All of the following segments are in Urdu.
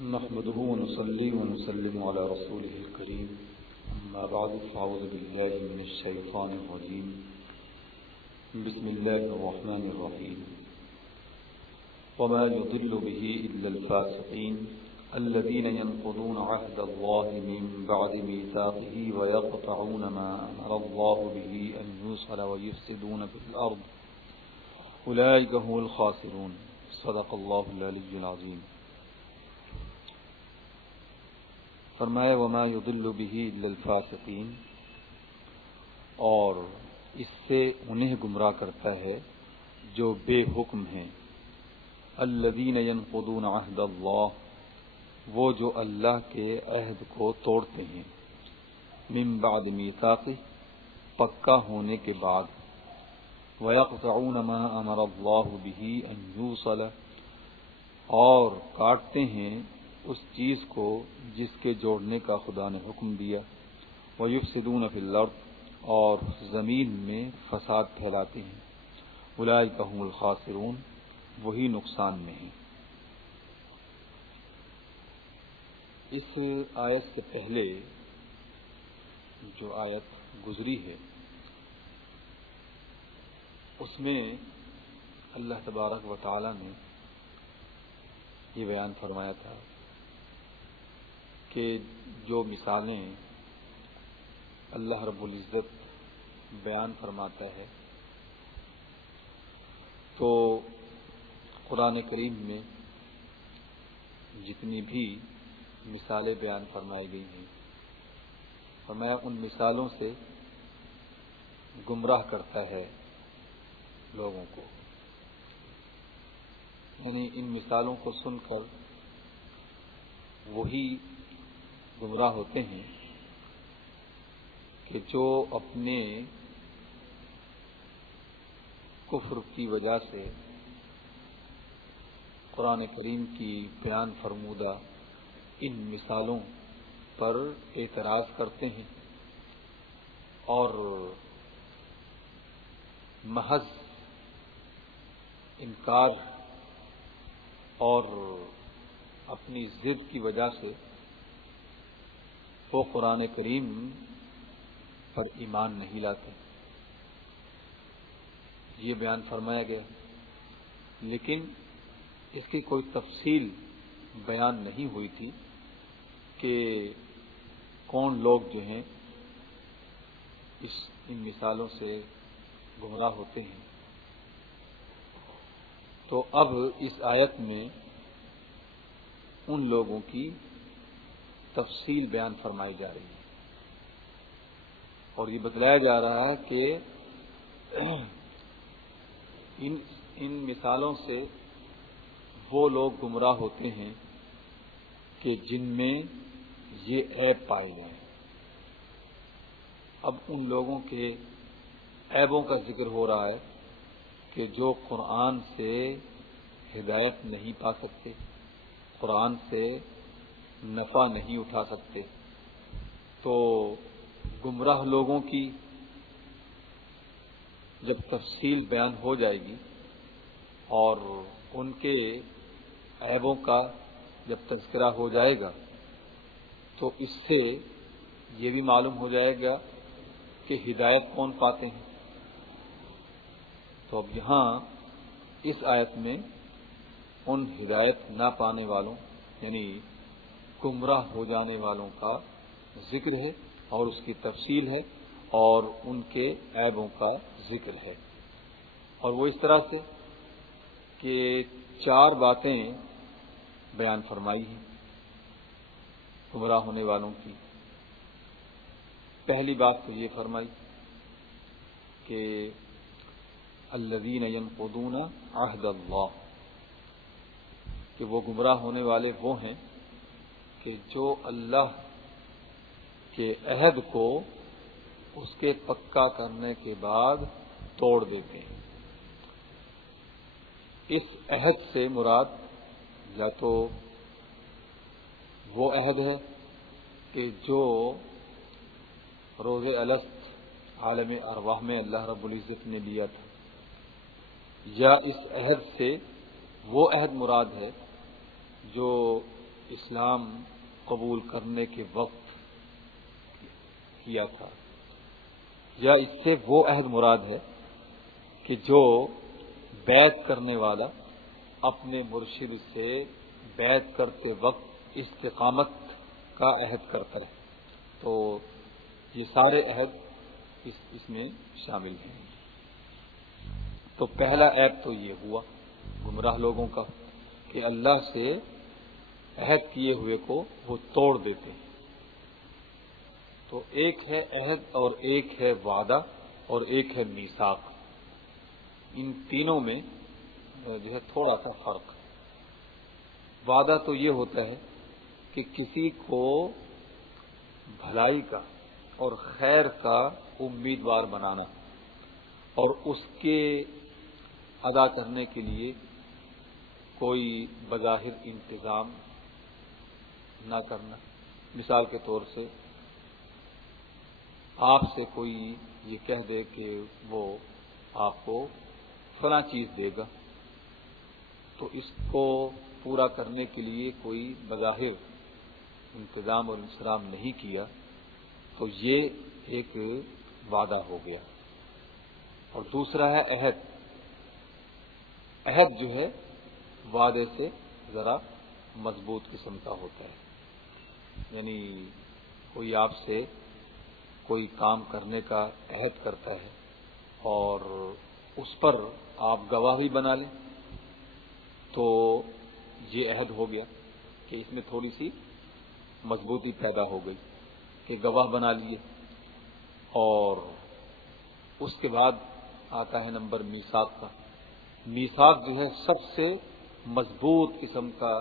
نحمده ونصلي ونسلم على رسوله الكريم أما بعد فأعوذ بالله من الشيطان الرجيم بسم الله الرحمن الرحيم وما يضل به إلا الفاسقين الذين ينقضون عهد الله من بعد ميثاقه ويقطعون ما أمر الله به أن يوصل ويفسدون في الأرض أولئك هم الخاسرون صدق الله العلي العظيم. فرمایا وما يضل به الا الفاسقین، اور اس سے انہیں گمراہ کرتا ہے جو بے حکم ہیں. الذین ينقضون عہد اللہ، وہ جو اللہ کے عہد کو توڑتے ہیں. من بعد میثاقہ، پکا ہونے کے بعد. وَيَقْطَعُونَ مَا أَمَرَ اللَّهُ بِهِ أَن يُوصَلَ، اور کاٹتے ہیں اس چیز کو جس کے جوڑنے کا خدا نے حکم دیا. وَيُفْسِدُونَ فِي الْأَرْضِ، اور زمین میں فساد پھیلاتے ہیں. أُولَئِكَ هُمُ الْخَاسِرُونَ، وہی نقصان میں ہیں. اس آیت سے پہلے جو آیت گزری ہے اس میں اللہ تبارک و تعالی نے یہ بیان فرمایا تھا کہ جو مثالیں اللہ رب العزت بیان فرماتا ہے تو قرآن کریم میں جتنی بھی مثالیں بیان فرمائی گئی ہیں، فرمایا ان مثالوں سے گمراہ کرتا ہے لوگوں کو. یعنی ان مثالوں کو سن کر وہی گمراہ ہوتے ہیں کہ جو اپنے کفر کی وجہ سے قرآن کریم کی بیان فرمودہ ان مثالوں پر اعتراض کرتے ہیں اور محض انکار اور اپنی ضد کی وجہ سے وہ قرآن کریم پر ایمان نہیں لاتے. یہ بیان فرمایا گیا، لیکن اس کی کوئی تفصیل بیان نہیں ہوئی تھی کہ کون لوگ جو ہیں ان مثالوں سے گمراہ ہوتے ہیں. تو اب اس آیت میں ان لوگوں کی تفصیل بیان فرمائی جا رہی ہے اور یہ بتلایا جا رہا ہے کہ ان مثالوں سے وہ لوگ گمراہ ہوتے ہیں کہ جن میں یہ عیب پائے گئے ہیں. اب ان لوگوں کے عیبوں کا ذکر ہو رہا ہے کہ جو قرآن سے ہدایت نہیں پا سکتے، قرآن سے نفع نہیں اٹھا سکتے. تو گمراہ لوگوں کی جب تفصیل بیان ہو جائے گی اور ان کے عیبوں کا جب تذکرہ ہو جائے گا تو اس سے یہ بھی معلوم ہو جائے گا کہ ہدایت کون پاتے ہیں. تو اب یہاں اس آیت میں ان ہدایت نہ پانے والوں یعنی گمراہ ہو جانے والوں کا ذکر ہے اور اس کی تفصیل ہے اور ان کے عیبوں کا ذکر ہے. اور وہ اس طرح سے کہ 4 باتیں بیان فرمائی ہیں گمراہ ہونے والوں کی. پہلی بات تو یہ فرمائی کہ الذین ینقضون عہد اللہ، کہ وہ گمراہ ہونے والے وہ ہیں کہ جو اللہ کے عہد کو اس کے پکا کرنے کے بعد توڑ دیتے ہیں. اس عہد سے مراد یا تو وہ عہد ہے کہ جو روز الست عالم ارواح میں اللہ رب العزت نے لیا تھا، یا اس عہد سے وہ عہد مراد ہے جو اسلام قبول کرنے کے وقت کیا تھا، یا اس سے وہ عہد مراد ہے کہ جو بیعت کرنے والا اپنے مرشد سے بیعت کرتے وقت استقامت کا عہد کرتا ہے؟ تو یہ سارے عہد اس میں شامل ہیں۔ تو پہلا عیب تو یہ ہوا گمراہ لوگوں کا کہ اللہ سے عہد کیے ہوئے کو وہ توڑ دیتے ہیں۔ تو ایک ہے عہد اور ایک ہے وعدہ اور ایک ہے میثاق، ان تینوں میں جو ہے تھوڑا سا فرق۔ وعدہ تو یہ ہوتا ہے کہ کسی کو بھلائی کا اور خیر کا امیدوار بنانا اور اس کے ادا کرنے کے لیے کوئی بظاہر انتظام نہ کرنا۔ مثال کے طور سے آپ سے کوئی یہ کہہ دے کہ وہ آپ کو فلاں چیز دے گا، تو اس کو پورا کرنے کے لیے کوئی بظاہر انتظام اور انصرام نہیں کیا، تو یہ ایک وعدہ ہو گیا۔ اور دوسرا ہے عہد۔ عہد جو ہے وعدے سے ذرا مضبوط قسم کا ہوتا ہے، یعنی کوئی آپ سے کوئی کام کرنے کا عہد کرتا ہے اور اس پر آپ گواہی بنا لیں، تو یہ عہد ہو گیا کہ اس میں تھوڑی سی مضبوطی پیدا ہو گئی کہ گواہ بنا لیے۔ اور اس کے بعد آتا ہے نمبر میثاق کا۔ میثاق جو ہے سب سے مضبوط قسم کا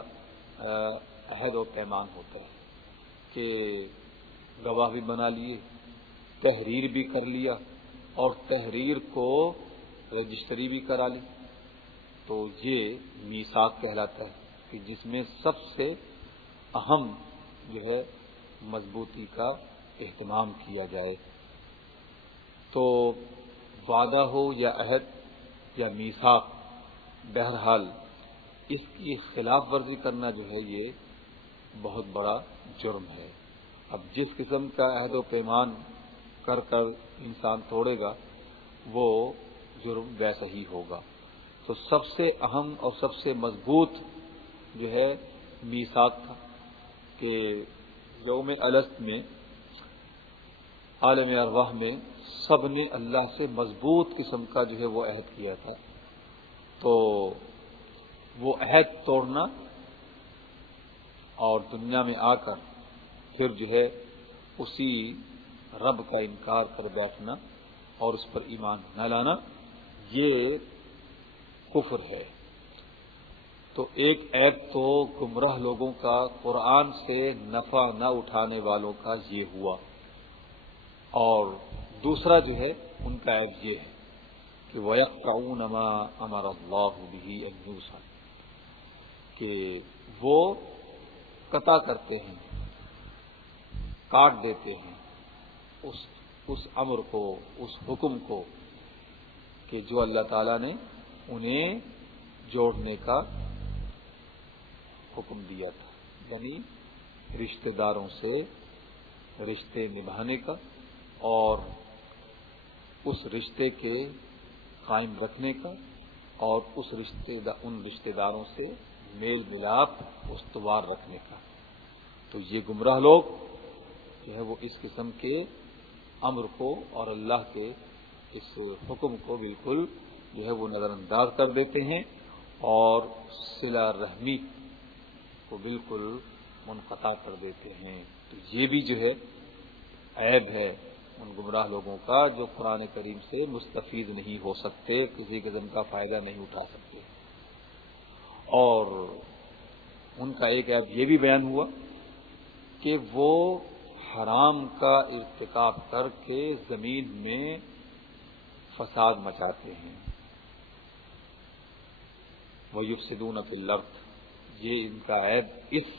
عہد و پیمان ہوتا ہے کہ گواہ بھی بنا لیے، تحریر بھی کر لیا اور تحریر کو رجسٹری بھی کرا لی، تو یہ میثاق کہلاتا ہے کہ جس میں سب سے اہم جو ہے مضبوطی کا اہتمام کیا جائے۔ تو وعدہ ہو یا عہد یا میثاق، بہرحال اس کی خلاف ورزی کرنا جو ہے یہ بہت بڑا جرم ہے۔ اب جس قسم کا عہد و پیمان کر انسان توڑے گا وہ جرم ویسا ہی ہوگا۔ تو سب سے اہم اور سب سے مضبوط جو ہے میثاق تھا کہ یوم الست میں عالم ارواح میں سب نے اللہ سے مضبوط قسم کا جو ہے وہ عہد کیا تھا، تو وہ عہد توڑنا اور دنیا میں آ کر پھر جو ہے اسی رب کا انکار کر بیٹھنا اور اس پر ایمان نہ لانا، یہ کفر ہے۔ تو ایک عیب تو گمراہ لوگوں کا قرآن سے نفع نہ اٹھانے والوں کا یہ ہوا، اور دوسرا جو ہے ان کا عیب یہ ہے کہ وَيَقْطَعُونَ مَا أَمَرَ اللَّهُ بِهِ أَن يُوصَلَ، کہ وہ قطع کرتے ہیں، کاٹ دیتے ہیں اس امر کو، اس حکم کو کہ جو اللہ تعالیٰ نے انہیں جوڑنے کا حکم دیا تھا، یعنی رشتہ داروں سے رشتے نبھانے کا اور اس رشتے کے قائم رکھنے کا اور ان رشتہ داروں سے میل ملاپ استوار رکھنے کا۔ تو یہ گمراہ لوگ جو ہے وہ اس قسم کے امر کو اور اللہ کے اس حکم کو بالکل جو ہے وہ نظر انداز کر دیتے ہیں اور صلہ رحمی کو بالکل منقطع کر دیتے ہیں۔ تو یہ بھی جو ہے عیب ہے ان گمراہ لوگوں کا جو قرآن کریم سے مستفید نہیں ہو سکتے، کسی قسم کا فائدہ نہیں اٹھا سکتے۔ اور ان کا ایک عیب یہ بھی بیان ہوا کہ وہ حرام کا ارتکاب کر کے زمین میں فساد مچاتے ہیں۔ وَيُفْسِدُونَ فِي الْأَرْضِ، یہ ان کا عیب اس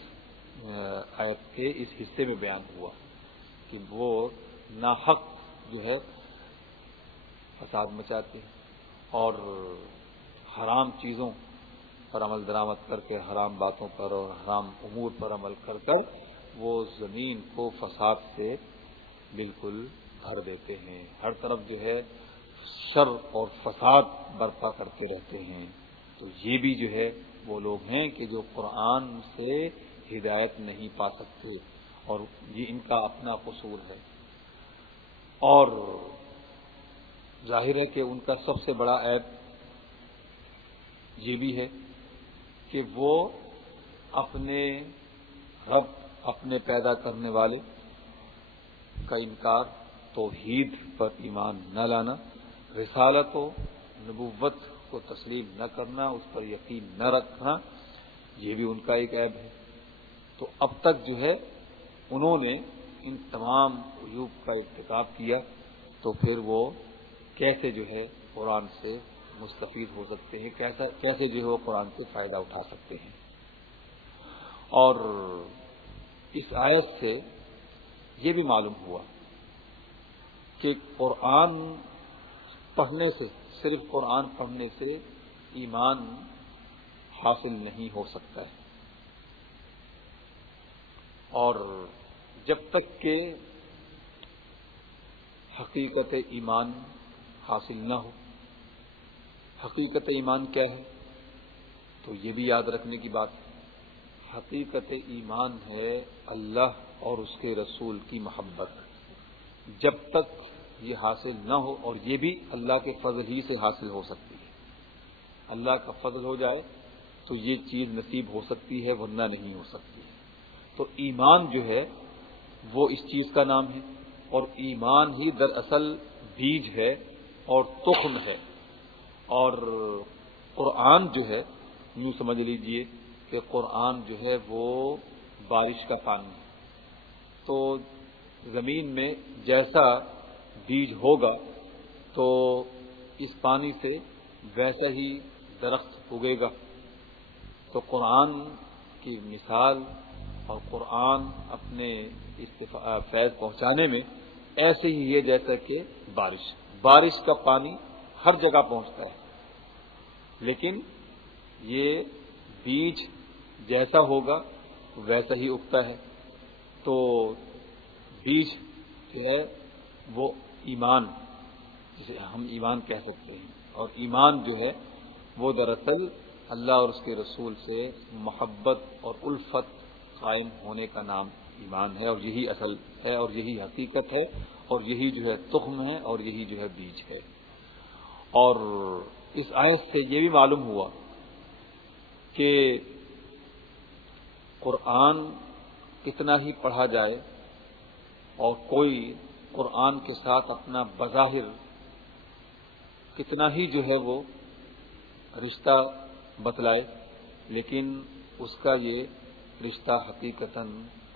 آیت کے اس حصے میں بیان ہوا کہ وہ ناحق جو ہے فساد مچاتے ہیں اور حرام چیزوں پر عمل درآمد کر کے حرام باتوں پر اور حرام امور پر عمل کر کر وہ زمین کو فساد سے بالکل بھر دیتے ہیں، ہر طرف جو ہے شر اور فساد برپا کرتے رہتے ہیں۔ تو یہ بھی جو ہے وہ لوگ ہیں کہ جو قرآن سے ہدایت نہیں پا سکتے، اور یہ ان کا اپنا قصور ہے۔ اور ظاہر ہے کہ ان کا سب سے بڑا عیب یہ بھی ہے کہ وہ اپنے رب، اپنے پیدا کرنے والے کا انکار، توحید پر ایمان نہ لانا، رسالت و نبوت کو تسلیم نہ کرنا، اس پر یقین نہ رکھنا، یہ بھی ان کا ایک عیب ہے۔ تو اب تک جو ہے انہوں نے ان تمام عیوب کا ارتکاب کیا، تو پھر وہ کیسے جو ہے قرآن سے مستفید ہو سکتے ہیں، کیسے جو ہے وہ قرآن سے فائدہ اٹھا سکتے ہیں۔ اور اس آیت سے یہ بھی معلوم ہوا کہ قرآن پڑھنے سے، صرف قرآن پڑھنے سے ایمان حاصل نہیں ہو سکتا ہے، اور جب تک کہ حقیقت ایمان حاصل نہ ہو۔ حقیقت ایمان کیا ہے؟ تو یہ بھی یاد رکھنے کی بات ہے۔ حقیقت ایمان ہے اللہ اور اس کے رسول کی محبت۔ جب تک یہ حاصل نہ ہو، اور یہ بھی اللہ کے فضل ہی سے حاصل ہو سکتی ہے، اللہ کا فضل ہو جائے تو یہ چیز نصیب ہو سکتی ہے، ورنہ نہیں ہو سکتی ہے۔ تو ایمان جو ہے وہ اس چیز کا نام ہے، اور ایمان ہی دراصل بیج ہے اور تخم ہے۔ اور قرآن جو ہے، یوں سمجھ لیجئے کہ قرآن جو ہے وہ بارش کا پانی ہے۔ تو زمین میں جیسا بیج ہوگا تو اس پانی سے ویسا ہی درخت اگے گا۔ تو قرآن کی مثال اور قرآن اپنے فیض پہنچانے میں ایسے ہی ہے جیسا کہ بارش کا پانی ہر جگہ پہنچتا ہے، لیکن یہ بیج جیسا ہوگا ویسا ہی اگتا ہے۔ تو بیج جو ہے وہ ایمان، جسے ہم ایمان کہہ سکتے ہیں، اور ایمان جو ہے وہ دراصل اللہ اور اس کے رسول سے محبت اور الفت قائم ہونے کا نام ایمان ہے، اور یہی اصل ہے، اور یہی حقیقت ہے، اور یہی جو ہے تخم ہے، اور یہی جو ہے بیج ہے۔ اور اس آیت سے یہ بھی معلوم ہوا کہ قرآن کتنا ہی پڑھا جائے اور کوئی قرآن کے ساتھ اپنا بظاہر کتنا ہی جو ہے وہ رشتہ بتلائے، لیکن اس کا یہ رشتہ حقیقتاً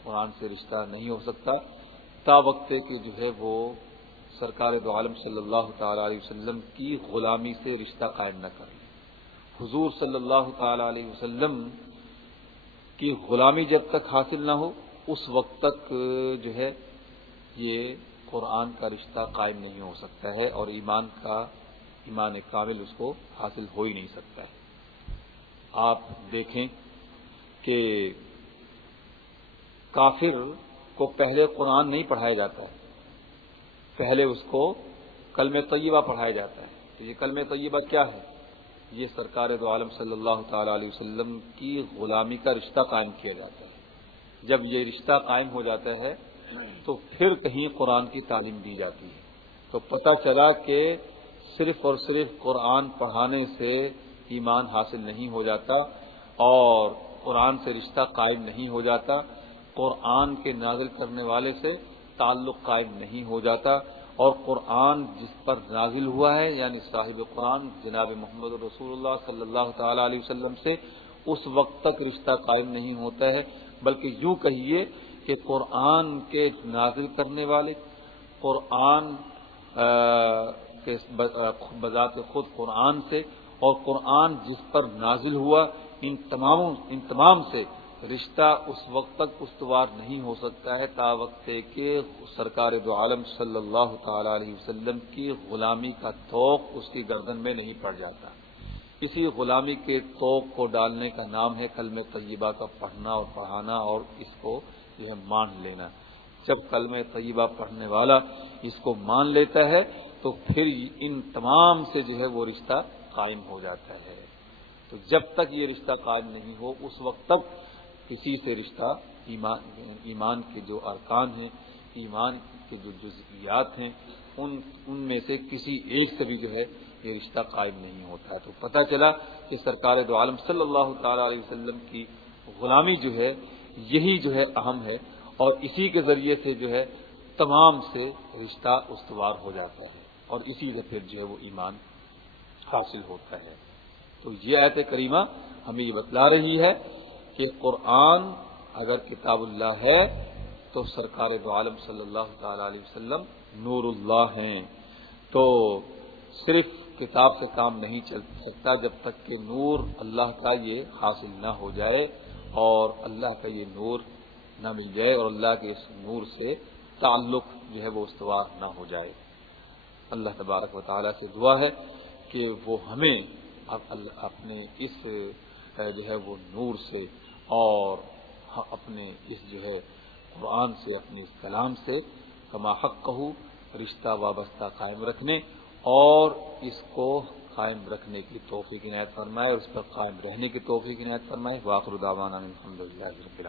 قرآن سے رشتہ نہیں ہو سکتا تا وقت کہ جو ہے وہ سرکار دو عالم صلی اللہ تعالی علیہ وسلم کی غلامی سے رشتہ قائم نہ کرے۔ حضور صلی اللہ تعالی علیہ وسلم کی غلامی جب تک حاصل نہ ہو، اس وقت تک جو ہے یہ قرآن کا رشتہ قائم نہیں ہو سکتا ہے، اور ایمان کامل اس کو حاصل ہو ہی نہیں سکتا ہے۔ آپ دیکھیں کہ کافر کو پہلے قرآن نہیں پڑھایا جاتا ہے، پہلے اس کو کلمہ طیبہ پڑھایا جاتا ہے۔ تو یہ کلمہ طیبہ کیا ہے؟ یہ سرکار دو عالم صلی اللہ تعالی علیہ وسلم کی غلامی کا رشتہ قائم کیا جاتا ہے۔ جب یہ رشتہ قائم ہو جاتا ہے تو پھر کہیں قرآن کی تعلیم دی جاتی ہے۔ تو پتہ چلا کہ صرف اور صرف قرآن پڑھانے سے ایمان حاصل نہیں ہو جاتا، اور قرآن سے رشتہ قائم نہیں ہو جاتا، قرآن کے نازل کرنے والے سے تعلق قائم نہیں ہو جاتا، اور قرآن جس پر نازل ہوا ہے یعنی صاحب قرآن جناب محمد رسول اللہ صلی اللہ تعالی علیہ وسلم سے اس وقت تک رشتہ قائم نہیں ہوتا ہے، بلکہ یوں کہیے کہ قرآن کے نازل کرنے والے، قرآن کے بذات خود قرآن سے، اور قرآن جس پر نازل ہوا، ان تمام سے رشتہ اس وقت تک استوار نہیں ہو سکتا ہے تا وقت کہ سرکار دو عالم صلی اللہ تعالی علیہ وسلم کی غلامی کا طوق اس کی گردن میں نہیں پڑ جاتا۔ اسی غلامی کے توق کو ڈالنے کا نام ہے کلمہ طیبہ کا پڑھنا اور پڑھانا اور اس کو جو ہے مان لینا۔ جب کلمہ طیبہ پڑھنے والا اس کو مان لیتا ہے تو پھر ان تمام سے جو ہے وہ رشتہ قائم ہو جاتا ہے۔ تو جب تک یہ رشتہ قائم نہیں ہو اس وقت تک کسی سے رشتہ ایمان کے جو ارکان ہیں، ایمان کے جو جزئیات ہیں، ان میں سے کسی ایک سے بھی جو ہے یہ رشتہ قائم نہیں ہوتا ہے۔ تو پتہ چلا کہ سرکار دو عالم صلی اللہ تعالی علیہ وسلم کی غلامی جو ہے یہی جو ہے اہم ہے، اور اسی کے ذریعے سے جو ہے تمام سے رشتہ استوار ہو جاتا ہے، اور اسی سے پھر جو ہے وہ ایمان حاصل ہوتا ہے۔ تو یہ آیت کریمہ ہمیں یہ بتلا رہی ہے کہ قرآن اگر کتاب اللہ ہے تو سرکار دو عالم صلی اللہ تعالی علیہ وسلم نور اللہ ہیں۔ تو صرف کتاب سے کام نہیں چل سکتا جب تک کہ نور اللہ کا یہ حاصل نہ ہو جائے اور اللہ کا یہ نور نہ مل جائے اور اللہ کے اس نور سے تعلق جو ہے وہ استوار نہ ہو جائے۔ اللہ تبارک و تعالیٰ سے دعا ہے کہ وہ ہمیں اپنے اس جو ہے وہ نور سے اور اپنے اس جو ہے قرآن سے، اپنے اس کلام سے کما حقہ رشتہ وابستہ قائم رکھنے اور اس کو قائم رکھنے کی توفیق عنایت فرمائے اور اس پر قائم رہنے کی توفیق عنایت فرمائے۔ وآخر دعوانا الحمدللہ رب العالمین۔